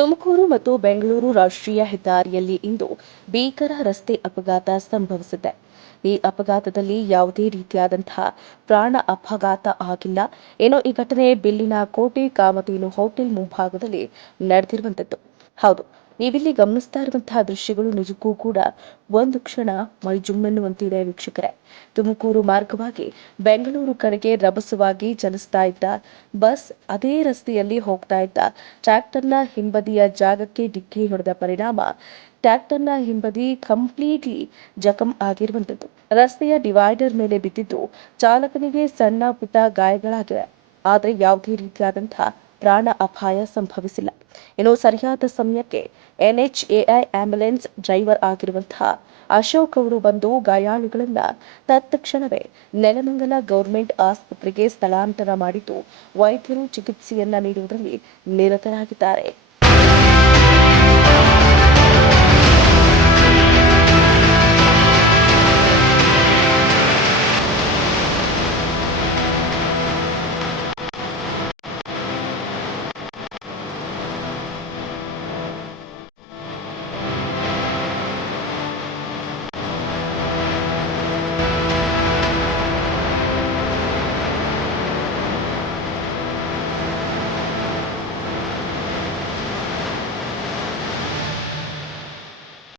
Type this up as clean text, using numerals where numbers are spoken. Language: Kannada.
ತುಮಕೂರು ಮತ್ತು ಬೆಂಗಳೂರು ರಾಷ್ಟ್ರೀಯ ಹೆದ್ದಾರಿಯಲ್ಲಿ ಇಂದು ಭೀಕರ ರಸ್ತೆ ಅಪಘಾತ ಸಂಭವಿಸಿದೆ. ಈ ಅಪಘಾತದಲ್ಲಿ ಯಾವುದೇ ರೀತಿಯಾದಂತಹ ಪ್ರಾಣ ಅಪಘಾತ ಆಗಿಲ್ಲ. ಈ ಘಟನೆ ಬಿಲ್ಲಿನ ಕೋಟೆ ಕಾಮಧೇನು ಹೋಟೆಲ್ ಮುಂಭಾಗದಲ್ಲಿ ನಡೆದಿರುವಂತದ್ದು. ಹೌದು, ನೀವಿಲ್ಲಿ ಗಮನಿಸ್ತಾ ಇರುವಂತಹ ದೃಶ್ಯಗಳು ನಿಜಕ್ಕೂ ಕೂಡ ಒಂದು ಕ್ಷಣ ಮೈ ಜುಮ್ಮೆನ್ನುವಂತಿದೆ ವೀಕ್ಷಕರೇ. ತುಮಕೂರು ಮಾರ್ಗವಾಗಿ ಬೆಂಗಳೂರು ಕಡೆಗೆ ರಭಸವಾಗಿ ಚಲಿಸ್ತಾ ಇದ್ದ ಬಸ್ ಅದೇ ರಸ್ತೆಯಲ್ಲಿ ಹೋಗ್ತಾ ಇದ್ದ ಟ್ರ್ಯಾಕ್ಟರ್ನ ಹಿಂಬದಿಯ ಜಾಗಕ್ಕೆ ಡಿಕ್ಕಿ ಹೊಡೆದ ಪರಿಣಾಮ ಟ್ರ್ಯಾಕ್ಟರ್ನ ಹಿಂಬದಿ ಕಂಪ್ಲೀಟ್ಲಿ ಜಖಂ ಆಗಿರುವಂತದ್ದು. ರಸ್ತೆಯ ಡಿವೈಡರ್ ಮೇಲೆ ಬಿದ್ದಿದ್ದು ಚಾಲಕನಿಗೆ ಸಣ್ಣ ಪುಟ್ಟ ಗಾಯಗಳಾಗಿವೆ. ಆದರೆ ಯಾವುದೇ ರೀತಿಯಾದಂತಹ ಪ್ರಾಣ ಅಪಾಯ ಸಂಭವಿಸಿಲ್ಲ. ಸರಿಯಾದ ಸಮಯಕ್ಕೆ NHAI ಆಂಬ್ಯುಲೆನ್ಸ್ ಡ್ರೈವರ್ ಆಗಿರುವಂತಹ ಅಶೋಕ್ ಅವರು ಬಂದು ಗಾಯಾಳುಗಳನ್ನ ತತ್ಕ್ಷಣವೇ ನೆಲಮಂಗಲ ಗೌರ್ಮೆಂಟ್ ಆಸ್ಪತ್ರೆಗೆ ಸ್ಥಳಾಂತರ ಮಾಡಿದ್ದು ವೈದ್ಯರು ಚಿಕಿತ್ಸೆಯನ್ನ ನೀಡುವುದರಲ್ಲಿ ನಿರತರಾಗಿದ್ದಾರೆ.